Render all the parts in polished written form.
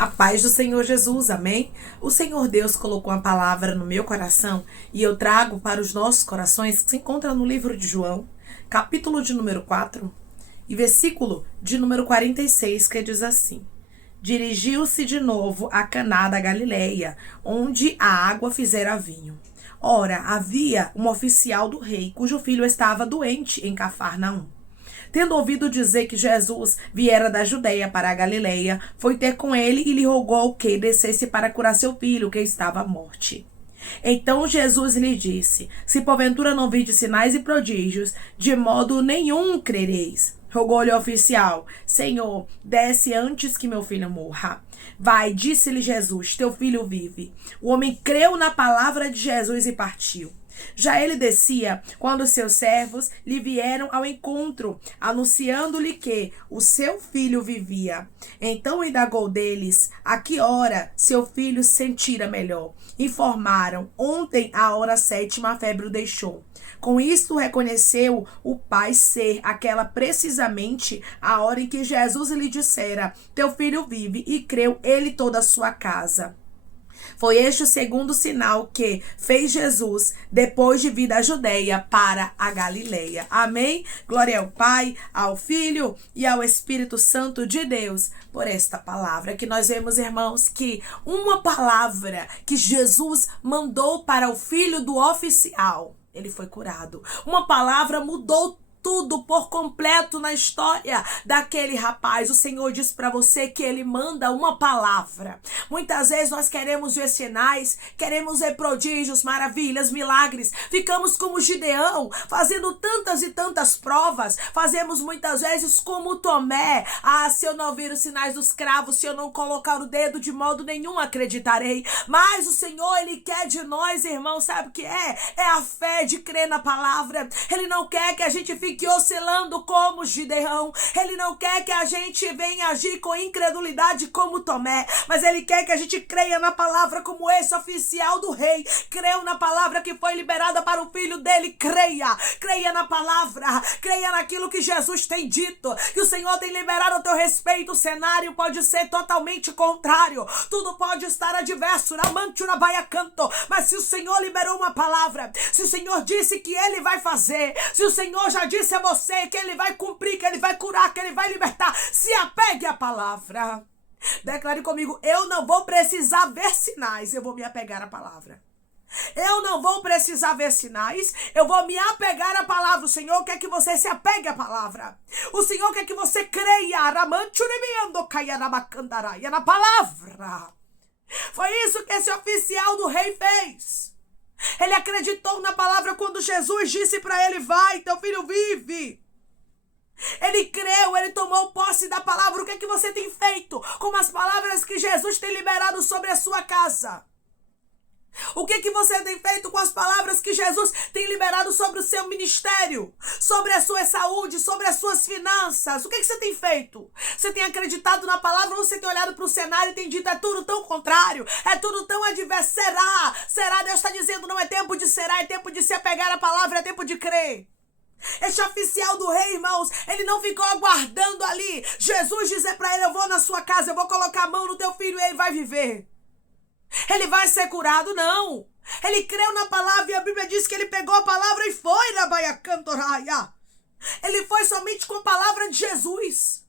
A paz do Senhor Jesus, amém? O Senhor Deus colocou a palavra no meu coração e eu trago para os nossos corações, que se encontra no livro de João, capítulo de número 4 e versículo de número 46, que diz assim: Dirigiu-se de novo a Caná da Galileia, onde a água fizera vinho. Ora, havia um oficial do rei, cujo filho estava doente em Cafarnaum. Tendo ouvido dizer que Jesus viera da Judeia para a Galileia, foi ter com ele e lhe rogou que descesse para curar seu filho, que estava à morte. Então Jesus lhe disse: Se porventura não virdes sinais e prodígios, de modo nenhum crereis. Rogou-lhe o oficial: Senhor, desce antes que meu filho morra. Vai, disse-lhe Jesus, teu filho vive. O homem creu na palavra de Jesus e partiu. Já ele descia, quando seus servos lhe vieram ao encontro, anunciando-lhe que o seu filho vivia. Então indagou deles a que hora seu filho sentira melhor. Informaram: ontem, à hora 7, a febre o deixou. Com isto reconheceu o pai ser aquela precisamente a hora em que Jesus lhe dissera: teu filho vive, e creu ele e toda a sua casa. Foi este o segundo sinal que fez Jesus depois de vir da Judeia para a Galileia. Amém? Glória ao Pai, ao Filho e ao Espírito Santo de Deus por esta palavra. Que nós vemos, irmãos, que uma palavra que Jesus mandou para o filho do oficial, ele foi curado. Uma palavra mudou tudo por completo na história daquele rapaz. O Senhor diz para você que ele manda uma palavra. Muitas vezes nós queremos ver sinais, queremos ver prodígios, maravilhas, milagres. Ficamos como Gideão, fazendo tantas e tantas provas. Fazemos muitas vezes como Tomé: se eu não vir os sinais dos cravos, se eu não colocar o dedo, de modo nenhum acreditarei. Mas o Senhor, ele quer de nós, irmão, sabe o que é? É a fé de crer na palavra. Ele não quer que a gente fique oscilando como Gideão. Ele não quer que a gente venha agir com incredulidade como Tomé, mas ele quer que a gente creia na palavra como esse oficial do rei creu na palavra que foi liberada para o filho dele. Creia na palavra, creia naquilo que Jesus tem dito, que o Senhor tem liberado a teu respeito. O cenário pode ser totalmente contrário, tudo pode estar adverso, mas se o Senhor liberou uma palavra, se o Senhor disse que ele vai fazer, se o Senhor já disse a você que ele vai cumprir, que ele vai curar, que ele vai libertar, se apegue à palavra. Declare comigo: eu não vou precisar ver sinais, eu vou me apegar à palavra. Eu não vou precisar ver sinais, eu vou me apegar à palavra. O Senhor quer que você se apegue à palavra. O Senhor quer que você creia na palavra. Foi isso que esse oficial do rei fez. Ele acreditou na palavra quando Jesus disse para ele: vai, teu filho vive. Ele creu, ele tomou posse da palavra. O que é que você tem feito com as palavras que Jesus tem liberado sobre a sua casa? O que é que você tem feito com as palavras que Jesus tem liberado sobre o seu ministério, sobre a sua saúde, sobre as suas finanças? O que é que você tem feito? Você tem acreditado na palavra ou você tem olhado para o cenário e tem dito: é tudo tão contrário, é tudo tão adverso? Será? Deus está dizendo: não é tempo de será, é tempo de se apegar à palavra, é tempo de crer. Este oficial do rei, irmãos, ele não ficou aguardando ali Jesus dizer para ele: eu vou na sua casa, eu vou colocar a mão no teu filho e ele vai viver. Ele vai ser curado, não. Ele creu na palavra e a Bíblia diz que ele pegou a palavra e foi na Baia Cantoraia. Ele foi somente com a palavra de Jesus.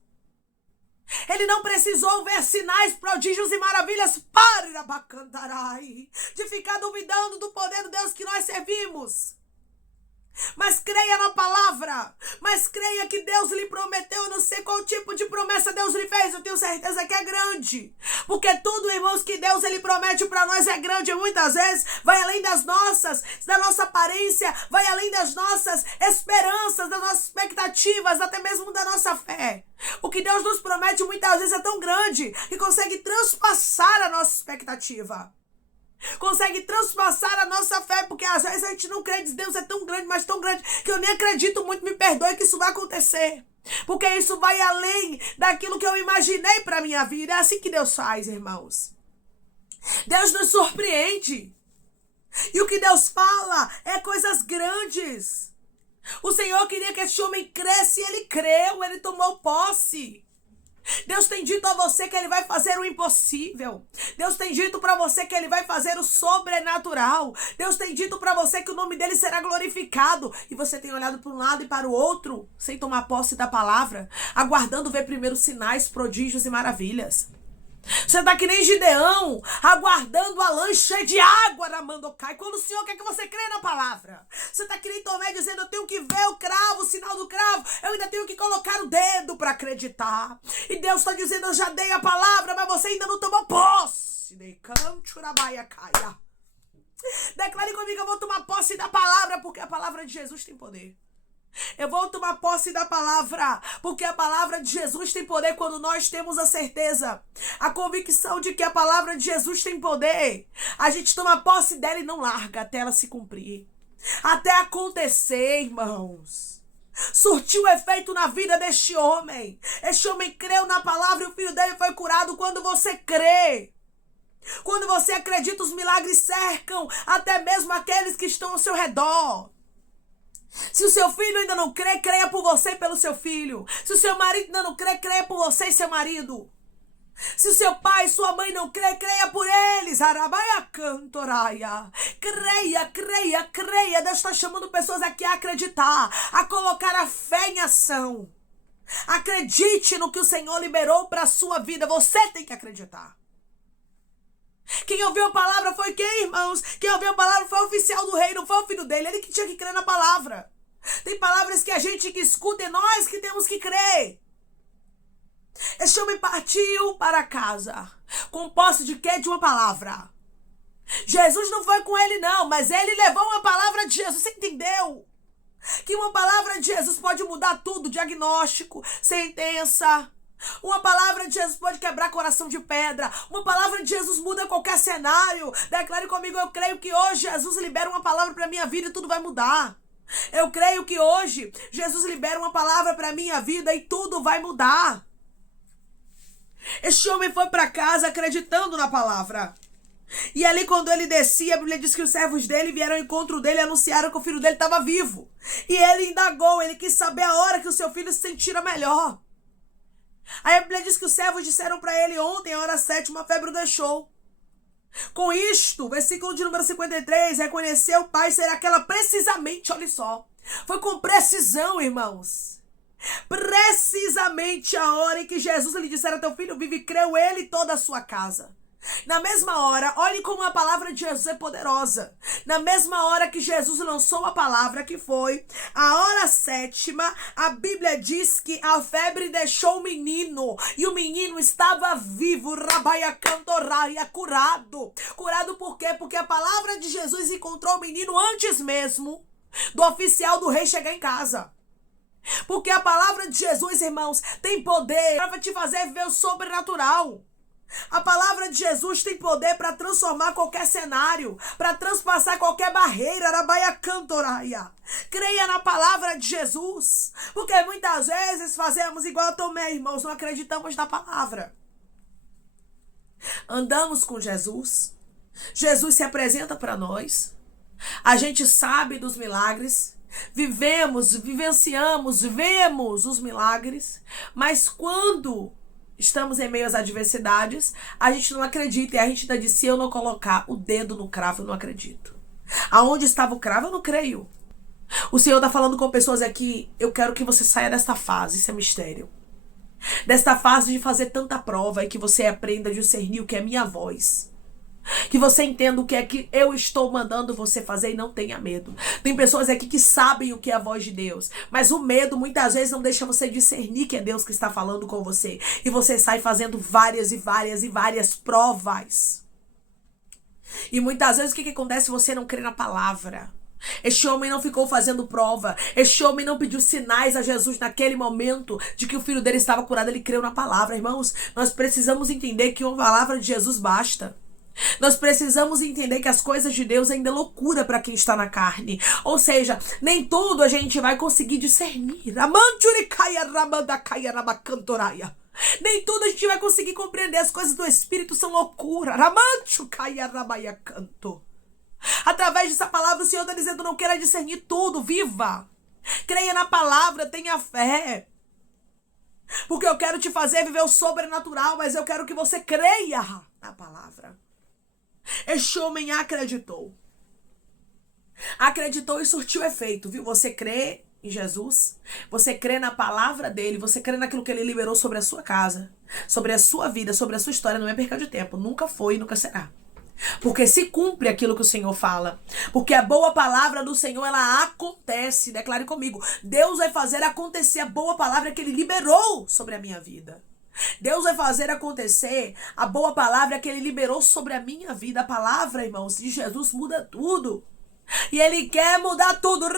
Ele não precisou ver sinais, prodígios e maravilhas para Bacantarai, de ficar duvidando do poder do Deus que nós servimos. Mas creia na palavra, mas creia que Deus lhe prometeu. Eu não sei qual tipo de promessa Deus lhe fez, eu tenho certeza que é grande, porque tudo, irmãos, que Deus ele promete para nós é grande. Muitas vezes vai além da nossa aparência, vai além das nossas esperanças, das nossas expectativas, até mesmo da nossa fé. O que Deus nos promete muitas vezes é tão grande que consegue transpassar a nossa expectativa, consegue transpassar a nossa fé, porque às vezes a gente não crê. Deus é tão grande, mas tão grande, que eu nem acredito muito. Me perdoe que isso vai acontecer, porque isso vai além daquilo que eu imaginei para minha vida. É assim que Deus faz, irmãos. Deus nos surpreende, e o que Deus fala é coisas grandes. O Senhor queria que esse homem cresce, e ele creu, ele tomou posse. Deus tem dito a você que Ele vai fazer o impossível. Deus tem dito para você que Ele vai fazer o sobrenatural. Deus tem dito para você que o nome dEle será glorificado. E você tem olhado para um lado e para o outro, sem tomar posse da palavra, aguardando ver primeiro sinais, prodígios e maravilhas. Você está que nem Gideão, aguardando a lancha de água na Mandocai, quando o Senhor quer que você crê na palavra. Você está que nem Tomé, dizendo: eu tenho que ver o cravo, o sinal do cravo, eu ainda tenho que colocar o dedo para acreditar. E Deus está dizendo: eu já dei a palavra, mas você ainda não tomou posse. Declare comigo: eu vou tomar posse da palavra, porque a palavra de Jesus tem poder. Eu vou tomar posse da palavra, porque a palavra de Jesus tem poder. Quando nós temos a certeza, a convicção de que a palavra de Jesus tem poder, a gente toma posse dela e não larga até ela se cumprir, até acontecer, irmãos. Surtiu efeito na vida deste homem. Este homem creu na palavra e o filho dele foi curado. Quando você crê, quando você acredita, os milagres cercam até mesmo aqueles que estão ao seu redor. Se o seu filho ainda não crê, creia por você e pelo seu filho. Se o seu marido ainda não crê, creia por você e seu marido. Se o seu pai e sua mãe não crê, creia por eles. Arabaia cantoraia. Creia, creia, creia. Deus está chamando pessoas aqui a acreditar, a colocar a fé em ação. Acredite no que o Senhor liberou para a sua vida. Você tem que acreditar. Quem ouviu a palavra foi quem, irmãos? Quem ouviu a palavra foi o oficial do rei, não foi o filho dele. Ele que tinha que crer na palavra. Tem palavras que a gente que escuta e nós que temos que crer. Esse homem partiu para casa com posse de quê? De uma palavra. Jesus não foi com ele não, mas ele levou uma palavra de Jesus. Você entendeu? Que uma palavra de Jesus pode mudar tudo. Diagnóstico, sentença. Uma palavra de Jesus pode quebrar coração de pedra. Uma palavra de Jesus muda qualquer cenário. Declare comigo: eu creio que hoje Jesus libera uma palavra para minha vida e tudo vai mudar. Eu creio que hoje Jesus libera uma palavra para minha vida e tudo vai mudar. Este homem foi para casa acreditando na palavra. E ali quando ele descia, a Bíblia diz que os servos dele vieram ao encontro dele e anunciaram que o filho dele estava vivo. E ele indagou, ele quis saber a hora que o seu filho se sentira melhor. Aí a Bíblia diz que os servos disseram para ele: ontem, a hora 7, uma febre o deixou. Com isto, versículo de número 53, reconheceu o pai ser aquela precisamente, olha só. Foi com precisão, irmãos. Precisamente a hora em que Jesus lhe dissera: teu filho vive, creu ele e toda a sua casa. Na mesma hora, olhe como a palavra de Jesus é poderosa. Na mesma hora que Jesus lançou a palavra, que foi a hora 7ª, a Bíblia diz que a febre deixou o menino. E o menino estava vivo, rabaia cantoraia, curado. Curado por quê? Porque a palavra de Jesus encontrou o menino antes mesmo do oficial do rei chegar em casa. Porque a palavra de Jesus, irmãos, tem poder para te fazer ver o sobrenatural. A palavra de Jesus tem poder para transformar qualquer cenário, para transpassar qualquer barreira. Arabaia cantoraia. Creia na palavra de Jesus, porque muitas vezes fazemos igual a Tomé, irmãos, não acreditamos na palavra. Andamos com Jesus, Jesus se apresenta para nós, a gente sabe dos milagres, vivenciamos, vemos os milagres, mas quando estamos em meio às adversidades, a gente não acredita. E a gente ainda diz: se eu não colocar o dedo no cravo, eu não acredito. Aonde estava o cravo, eu não creio. O Senhor está falando com pessoas aqui: eu quero que você saia desta fase, isso é mistério. Desta fase de fazer tanta prova e que você aprenda a discernir o que é minha voz. Que você entenda o que é que eu estou mandando você fazer e não tenha medo. Tem pessoas aqui que sabem o que é a voz de Deus, mas o medo muitas vezes não deixa você discernir que é Deus que está falando com você. E você sai fazendo várias provas. E muitas vezes o que acontece? Você não crê na palavra. Este homem não ficou fazendo prova. Este homem não pediu sinais a Jesus naquele momento de que o filho dele estava curado. Ele creu na palavra. Irmãos, nós precisamos entender que uma palavra de Jesus basta. Nós precisamos entender que as coisas de Deus ainda é loucura para quem está na carne. Ou seja, nem tudo a gente vai conseguir discernir. Nem tudo a gente vai conseguir compreender. As coisas do Espírito são loucura. Através dessa palavra o Senhor está dizendo: não queira discernir tudo, viva. Creia na palavra, tenha fé. Porque eu quero te fazer viver o sobrenatural, mas eu quero que você creia na palavra. Este homem acreditou. Acreditou e surtiu efeito, viu? Você crê em Jesus, você crê na palavra dele, você crê naquilo que ele liberou sobre a sua casa, sobre a sua vida, sobre a sua história, não é perca de tempo. Nunca foi e nunca será. Porque se cumpre aquilo que o Senhor fala. Porque a boa palavra do Senhor, ela acontece. Declare comigo. Deus vai fazer acontecer a boa palavra que ele liberou sobre a minha vida. Deus vai fazer acontecer a boa palavra que ele liberou sobre a minha vida. A palavra, irmãos, de Jesus muda tudo. E ele quer mudar tudo.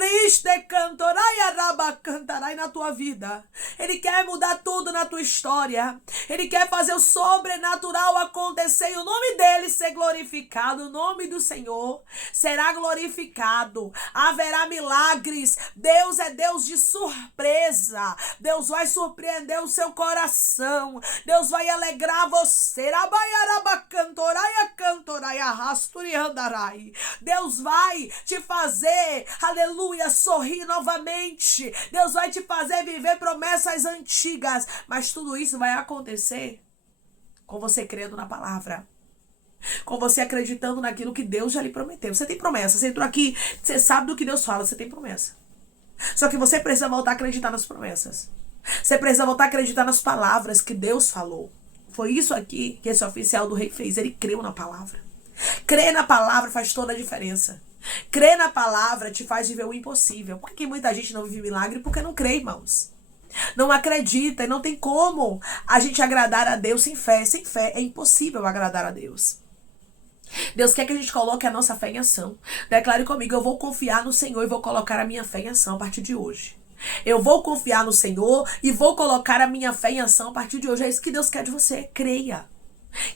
Cantarai na tua vida. Ele quer mudar tudo na tua história. Ele quer fazer o sobrenatural acontecer e o nome dele ser glorificado. O nome do Senhor será glorificado. Haverá milagres. Deus é Deus de surpresa. Deus vai surpreender o seu coração. Deus vai alegrar você. Deus vai te fazer, aleluia, sorrir novamente. Deus vai te fazer viver promessas antigas. Mas tudo isso vai acontecer com você crendo na palavra. Com você acreditando naquilo que Deus já lhe prometeu. Você tem promessa. Você entrou aqui, você sabe do que Deus fala, você tem promessa. Só que você precisa voltar a acreditar nas promessas. Você precisa voltar a acreditar nas palavras que Deus falou. Foi isso aqui que esse oficial do rei fez. Ele creu na palavra. Crer na palavra faz toda a diferença. Crer na palavra te faz viver o impossível. Por que muita gente não vive milagre? Porque não crê, irmãos. Não acredita e não tem como a gente agradar a Deus sem fé. Sem fé é impossível agradar a Deus. Deus quer que a gente coloque a nossa fé em ação. Declare comigo, eu vou confiar no Senhor e vou colocar a minha fé em ação a partir de hoje. Eu vou confiar no Senhor e vou colocar a minha fé em ação a partir de hoje. É isso que Deus quer de você. Creia.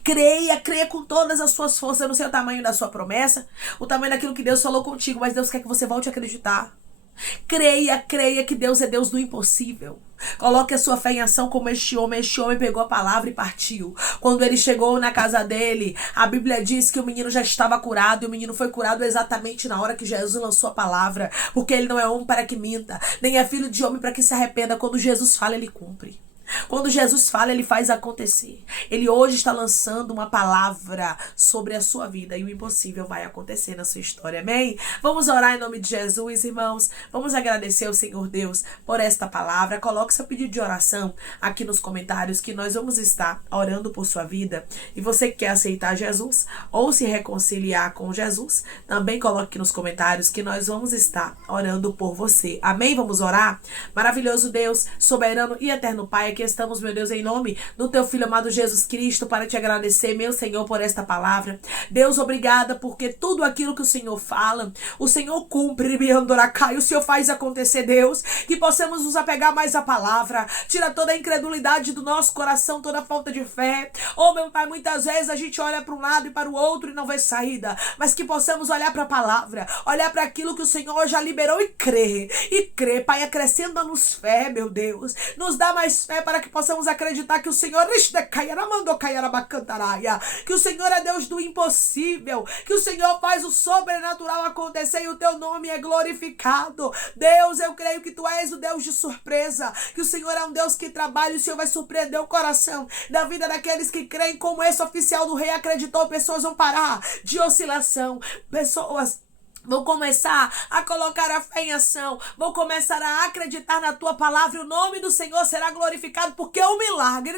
Creia com todas as suas forças. Eu não sei o tamanho da sua promessa, o tamanho daquilo que Deus falou contigo, mas Deus quer que você volte a acreditar. Creia que Deus é Deus do impossível. Coloque a sua fé em ação como este homem. Este homem pegou a palavra e partiu. Quando ele chegou na casa dele, a Bíblia diz que o menino já estava curado. E o menino foi curado exatamente na hora que Jesus lançou a palavra. Porque ele não é homem para que minta, nem é filho de homem para que se arrependa. Quando Jesus fala, ele cumpre. Quando Jesus fala, ele faz acontecer. Ele hoje está lançando uma palavra sobre a sua vida e o impossível vai acontecer na sua história, amém? Vamos orar em nome de Jesus, irmãos. Vamos agradecer ao Senhor Deus por esta palavra. Coloque seu pedido de oração aqui nos comentários que nós vamos estar orando por sua vida. E você que quer aceitar Jesus ou se reconciliar com Jesus, também coloque aqui nos comentários que nós vamos estar orando por você, amém? Vamos orar? Maravilhoso Deus, soberano e eterno Pai, aqui estamos, meu Deus, em nome do teu Filho amado Jesus Cristo, para te agradecer, meu Senhor, por esta palavra. Deus, obrigada, porque tudo aquilo que o Senhor fala, o Senhor cumpre, o Senhor faz acontecer, Deus, que possamos nos apegar mais à palavra. Tira toda a incredulidade do nosso coração, toda a falta de fé. Oh, meu Pai, muitas vezes a gente olha para um lado e para o outro e não vê saída, mas que possamos olhar para a palavra, olhar para aquilo que o Senhor já liberou e crer, Pai, acrescenta-nos fé, meu Deus, nos dá mais fé para que possamos acreditar que o Senhor que o Senhor é Deus do impossível, que o Senhor faz o sobrenatural acontecer e o teu nome é glorificado. Deus, eu creio que tu és o Deus de surpresa, que o Senhor é um Deus que trabalha e o Senhor vai surpreender o coração da vida daqueles que creem, como esse oficial do rei acreditou. Pessoas vão parar de oscilação, pessoas vou começar a colocar a fé em ação. Vou começar a acreditar na tua palavra. E o nome do Senhor será glorificado, porque o milagre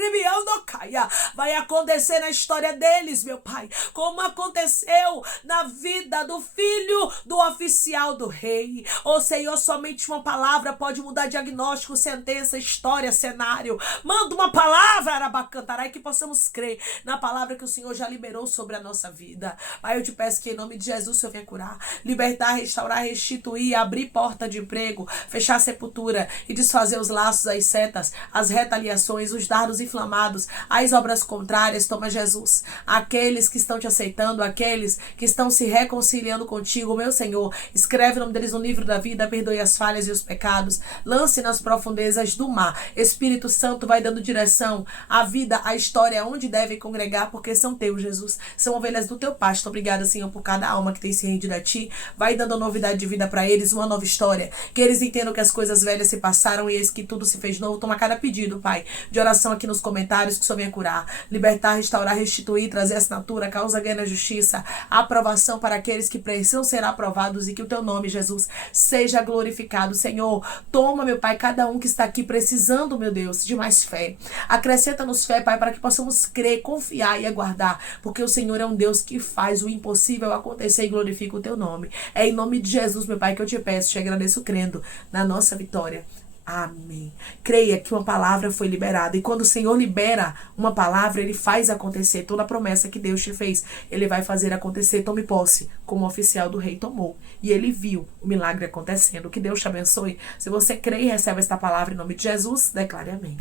vai acontecer na história deles, meu Pai. Como aconteceu na vida do filho do oficial do rei. Oh, Senhor, somente uma palavra pode mudar diagnóstico, sentença, história, cenário. Manda uma palavra, Arabacantarai, que possamos crer na palavra que o Senhor já liberou sobre a nossa vida. Pai, eu te peço que em nome de Jesus o Senhor venha curar, libertar, restaurar, restituir, abrir porta de emprego, fechar a sepultura e desfazer os laços, as setas, as retaliações, os dardos inflamados, as obras contrárias. Toma, Jesus, aqueles que estão te aceitando, aqueles que estão se reconciliando contigo, meu Senhor, escreve o nome deles no livro da vida, perdoe as falhas e os pecados, lance nas profundezas do mar. Espírito Santo vai dando direção à vida, à história, onde devem congregar, porque são teus, Jesus, são ovelhas do teu pasto. Obrigada, Senhor, por cada alma que tem se rendido a ti. vai dando novidade de vida para eles, uma nova história, que eles entendam que as coisas velhas se passaram e eis que tudo se fez novo. Toma cada pedido, Pai, de oração aqui nos comentários, que o Senhor venha curar, libertar, restaurar, restituir, trazer assinatura, causa, ganha na justiça, aprovação para aqueles que precisam ser aprovados e que o teu nome, Jesus, seja glorificado. Senhor, toma, meu Pai, cada um que está aqui precisando, meu Deus, de mais fé. Acrescenta-nos fé, Pai, para que possamos crer, confiar e aguardar, porque o Senhor é um Deus que faz o impossível acontecer e glorifica o teu nome. É em nome de Jesus, meu Pai, que eu te peço, te agradeço crendo na nossa vitória. Amém. Creia que uma palavra foi liberada. E quando o Senhor libera uma palavra, Ele faz acontecer. Toda a promessa que Deus te fez, Ele vai fazer acontecer. Tome posse, como o oficial do rei tomou. E ele viu o milagre acontecendo. Que Deus te abençoe. Se você crê e recebe esta palavra em nome de Jesus, declare amém.